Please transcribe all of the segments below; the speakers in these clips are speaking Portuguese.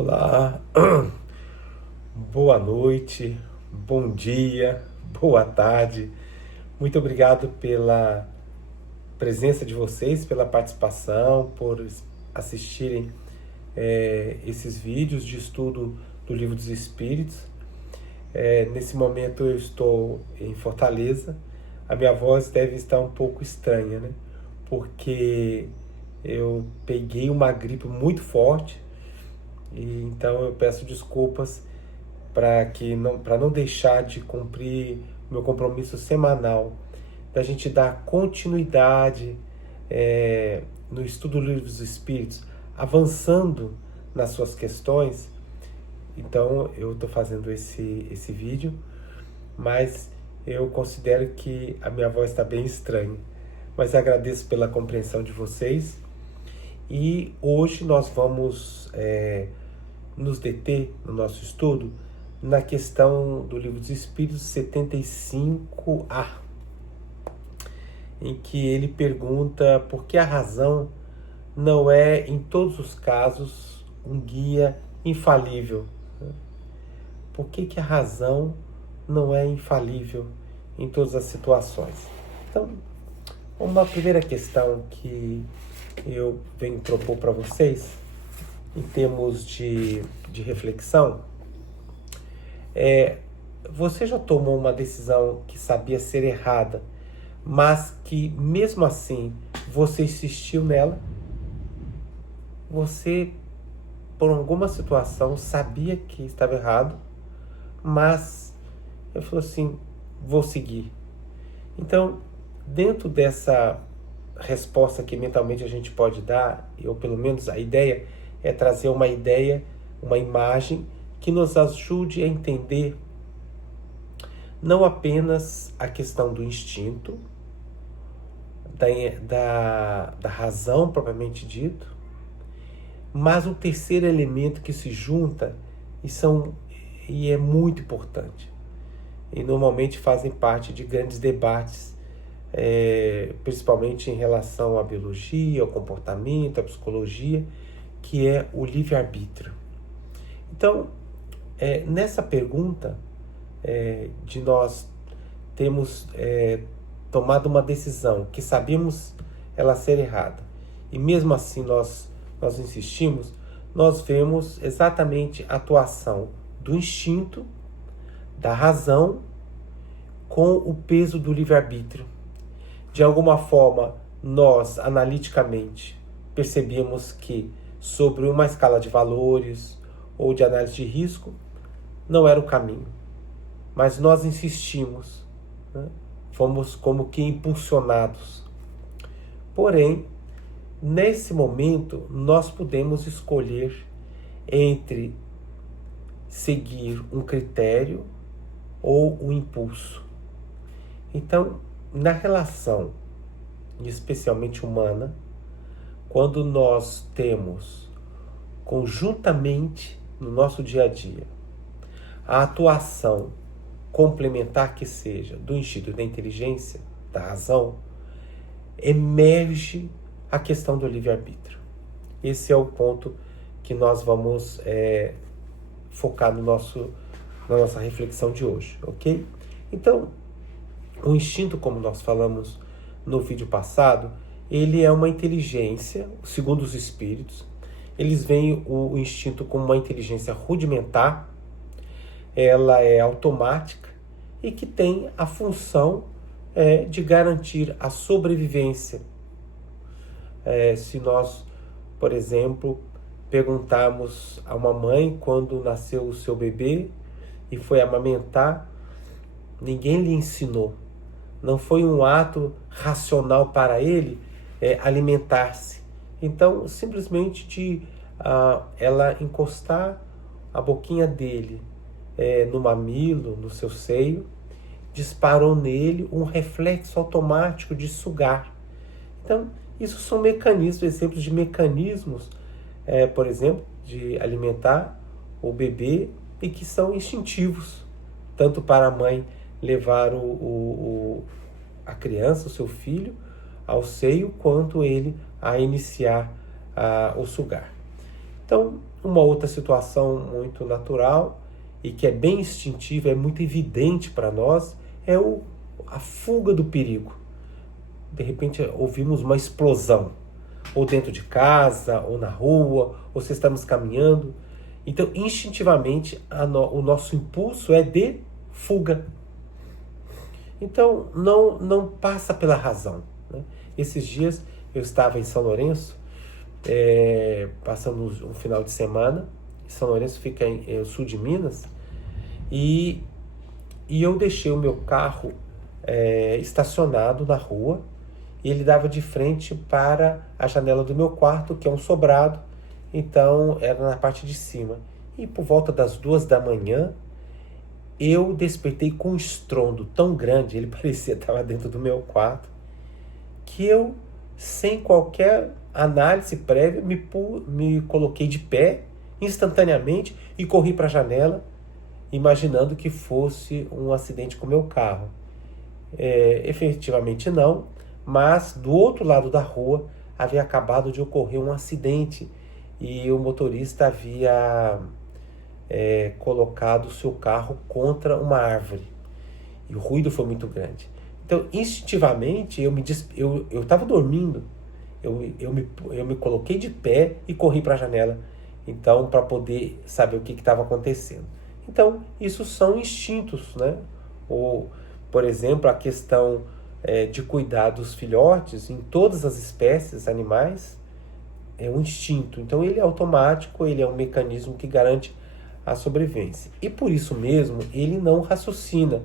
Olá, boa noite, bom dia, boa tarde. Muito obrigado pela presença de vocês, pela participação, por assistirem esses vídeos de estudo do Livro dos Espíritos. Nesse momento eu estou em Fortaleza. A minha voz deve estar um pouco estranha, né? Porque eu peguei uma gripe muito forte. E então eu peço desculpas para não deixar de cumprir meu compromisso semanal, da gente dar continuidade no estudo do Livro dos Espíritos, avançando nas suas questões. Então eu estou fazendo esse vídeo, mas eu considero que a minha voz está bem estranha. Mas agradeço pela compreensão de vocês. E hoje nós vamos nos deter no nosso estudo na questão do Livro dos Espíritos 75A, em que ele pergunta por que a razão não é, em todos os casos, um guia infalível. Por que a razão não é infalível em todas as situações? Então, uma primeira questão que eu venho propor para vocês, em termos de reflexão, você já tomou uma decisão que sabia ser errada, mas que mesmo assim você insistiu nela? Você, por alguma situação, sabia que estava errado, mas eu falei assim, vou seguir. Então, dentro dessa resposta que mentalmente a gente pode dar, ou pelo menos a ideia é trazer uma ideia, uma imagem que nos ajude a entender não apenas a questão do instinto, da razão propriamente dito, mas um terceiro elemento que se junta e é muito importante. E normalmente fazem parte de grandes debates, principalmente em relação à biologia, ao comportamento, à psicologia, que é o livre-arbítrio. Então, nessa pergunta de nós termos tomado uma decisão que sabemos ela ser errada, e mesmo assim nós insistimos, nós vemos exatamente a atuação do instinto, da razão, com o peso do livre-arbítrio. De alguma forma, nós, analiticamente, percebemos que, sobre uma escala de valores ou de análise de risco, não era o caminho. Mas nós insistimos, né? Fomos como que impulsionados. Porém, nesse momento, nós podemos escolher entre seguir um critério ou um impulso. Então, na relação, especialmente humana, quando nós temos conjuntamente no nosso dia a dia a atuação complementar que seja do instinto da inteligência, da razão, emerge a questão do livre-arbítrio. Esse é o ponto que nós vamos focar na nossa reflexão de hoje, ok? Então, o instinto, como nós falamos no vídeo passado, ele é uma inteligência, segundo os espíritos. Eles veem o instinto como uma inteligência rudimentar, ela é automática e que tem a função de garantir a sobrevivência. Se nós, por exemplo, perguntarmos a uma mãe quando nasceu o seu bebê e foi amamentar, ninguém lhe ensinou. Não foi um ato racional para ele alimentar-se. Então, simplesmente de ela encostar a boquinha dele no mamilo, no seu seio, disparou nele um reflexo automático de sugar. Então, isso são mecanismos, exemplos de mecanismos, por exemplo, de alimentar o bebê e que são instintivos, tanto para a mãe levar a criança, o seu filho, ao seio, quanto ele a iniciar o sugar. Então, uma outra situação muito natural e que é bem instintiva, é muito evidente para nós, é a fuga do perigo. De repente ouvimos uma explosão, ou dentro de casa, ou na rua, ou se estamos caminhando. Então, instintivamente, o nosso impulso é de fuga. Então, não passa pela razão, né? Esses dias eu estava em São Lourenço, passando um final de semana. São Lourenço fica no sul de Minas, e eu deixei o meu carro estacionado na rua, e ele dava de frente para a janela do meu quarto, que é um sobrado, então era na parte de cima. E por volta das 2 da manhã, eu despertei com um estrondo tão grande, ele parecia que estava dentro do meu quarto, que eu, sem qualquer análise prévia, me coloquei de pé instantaneamente e corri para a janela, imaginando que fosse um acidente com o meu carro. Efetivamente não, mas do outro lado da rua havia acabado de ocorrer um acidente e o motorista havia colocado o seu carro contra uma árvore e o ruído foi muito grande. Então, instintivamente, eu estava dormindo, eu me coloquei de pé e corri para a janela, então, para poder saber o que estava acontecendo. Então, isso são instintos, né? Ou, por exemplo, a questão de cuidar dos filhotes em todas as espécies animais é um instinto. Então, ele é automático, ele é um mecanismo que garante a sobrevivência. E por isso mesmo, ele não raciocina.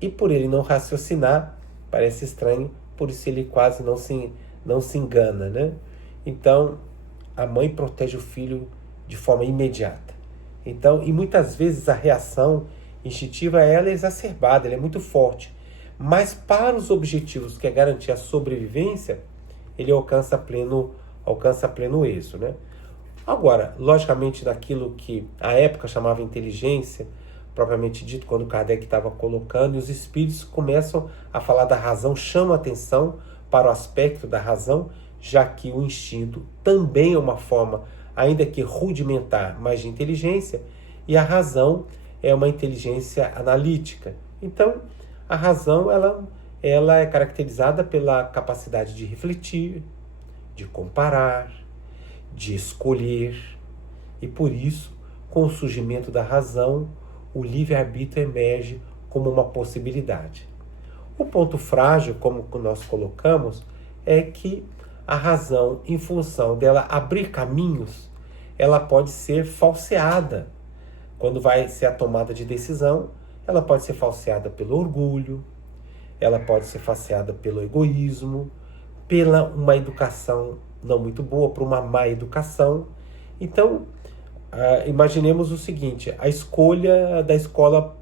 E por ele não raciocinar, parece estranho, por isso ele quase não se engana, né? Então, a mãe protege o filho de forma imediata. Então, e muitas vezes a reação instintiva ela é exacerbada, ela é muito forte. Mas para os objetivos que é garantir a sobrevivência, ele alcança pleno êxito, né? Agora, logicamente, naquilo que a época chamava inteligência, propriamente dito, quando Kardec estava colocando, e os espíritos começam a falar da razão, chamam a atenção para o aspecto da razão, já que o instinto também é uma forma, ainda que rudimentar, mas de inteligência, e a razão é uma inteligência analítica. Então, a razão ela é caracterizada pela capacidade de refletir, de comparar, de escolher, e por isso, com o surgimento da razão, o livre-arbítrio emerge como uma possibilidade. O ponto frágil, como nós colocamos, é que a razão, em função dela abrir caminhos, ela pode ser falseada. Quando vai ser a tomada de decisão, ela pode ser falseada pelo orgulho, ela pode ser falseada pelo egoísmo, pela uma educação não muito boa, por uma má educação. Então, imaginemos o seguinte, a escolha da escola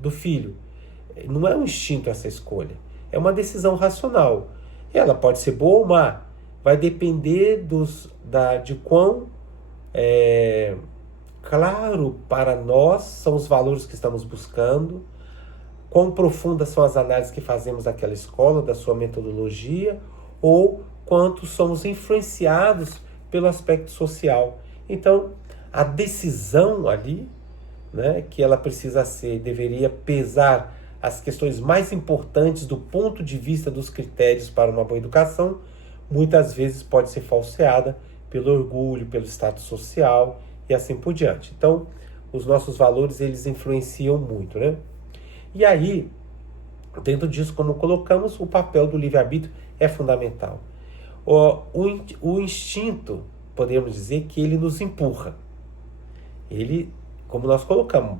do filho. Não é um instinto essa escolha, é uma decisão racional. Ela pode ser boa ou má, vai depender de quão claro para nós são os valores que estamos buscando, quão profundas são as análises que fazemos daquela escola, da sua metodologia, ou quanto somos influenciados pelo aspecto social. Então, a decisão ali, né, que ela deveria pesar as questões mais importantes do ponto de vista dos critérios para uma boa educação, muitas vezes pode ser falseada pelo orgulho, pelo status social e assim por diante. Então, os nossos valores, eles influenciam muito, né? E aí, dentro disso, como colocamos, o papel do livre-arbítrio é fundamental. O instinto, podemos dizer que ele nos empurra. Ele, como nós colocamos,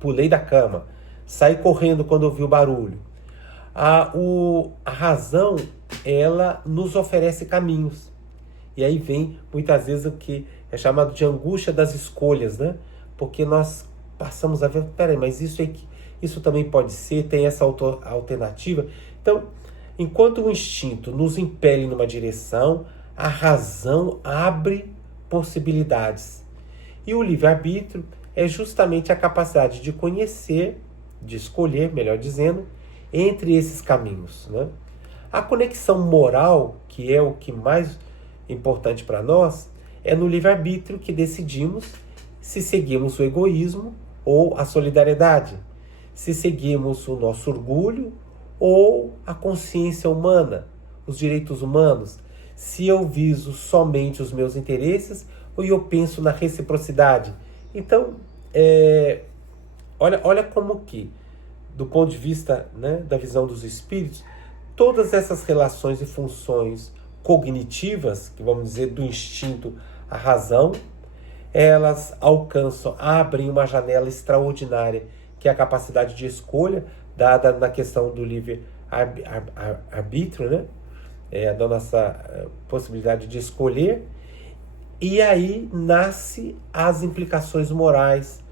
pulei da cama, saí correndo quando ouvi o barulho. A razão, ela nos oferece caminhos. E aí vem, muitas vezes, o que é chamado de angústia das escolhas, né? Porque nós passamos a ver, peraí, mas isso também pode ser, tem essa alternativa. Então, enquanto o instinto nos impele numa direção, a razão abre possibilidades. E o livre-arbítrio é justamente a capacidade de conhecer, de escolher, melhor dizendo, entre esses caminhos, né? A conexão moral, que é o que mais importante para nós, É no livre-arbítrio que decidimos se seguimos o egoísmo ou a solidariedade, se seguimos o nosso orgulho ou a consciência humana, os direitos humanos, se eu viso somente os meus interesses ou eu penso na reciprocidade. Então, olha como que, do ponto de vista, né, da visão dos espíritos, todas essas relações e funções cognitivas, que vamos dizer do instinto à razão, elas abrem uma janela extraordinária, que é a capacidade de escolha, dada na questão do livre-arbítrio, né? Da nossa possibilidade de escolher, e aí nasce as implicações morais,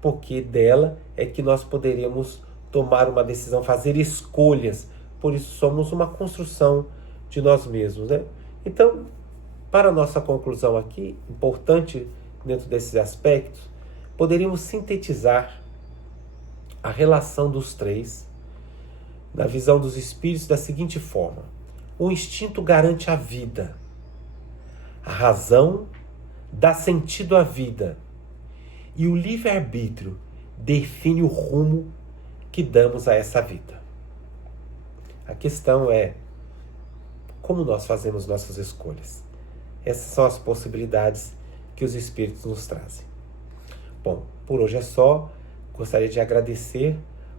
porque dela é que nós poderemos tomar uma decisão, fazer escolhas, por isso somos uma construção de nós mesmos, né? Então, para a nossa conclusão aqui, importante dentro desses aspectos, poderíamos sintetizar a relação dos três, na visão dos espíritos, da seguinte forma: o instinto garante a vida, a razão dá sentido à vida e o livre-arbítrio define o rumo que damos a essa vida. A questão é como nós fazemos nossas escolhas. Essas são as possibilidades que os espíritos nos trazem. Bom, por hoje é só. Gostaria de agradecer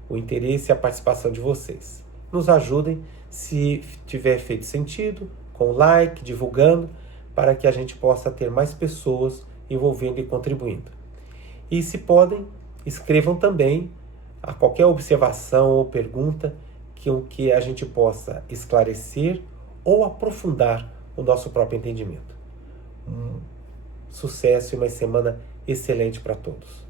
o interesse e a participação de vocês. Nos ajudem, se tiver feito sentido, com like, divulgando, para que a gente possa ter mais pessoas envolvendo e contribuindo. E se escrevam também a qualquer observação ou pergunta que a gente possa esclarecer ou aprofundar o nosso próprio entendimento. Sucesso e uma semana excelente para todos.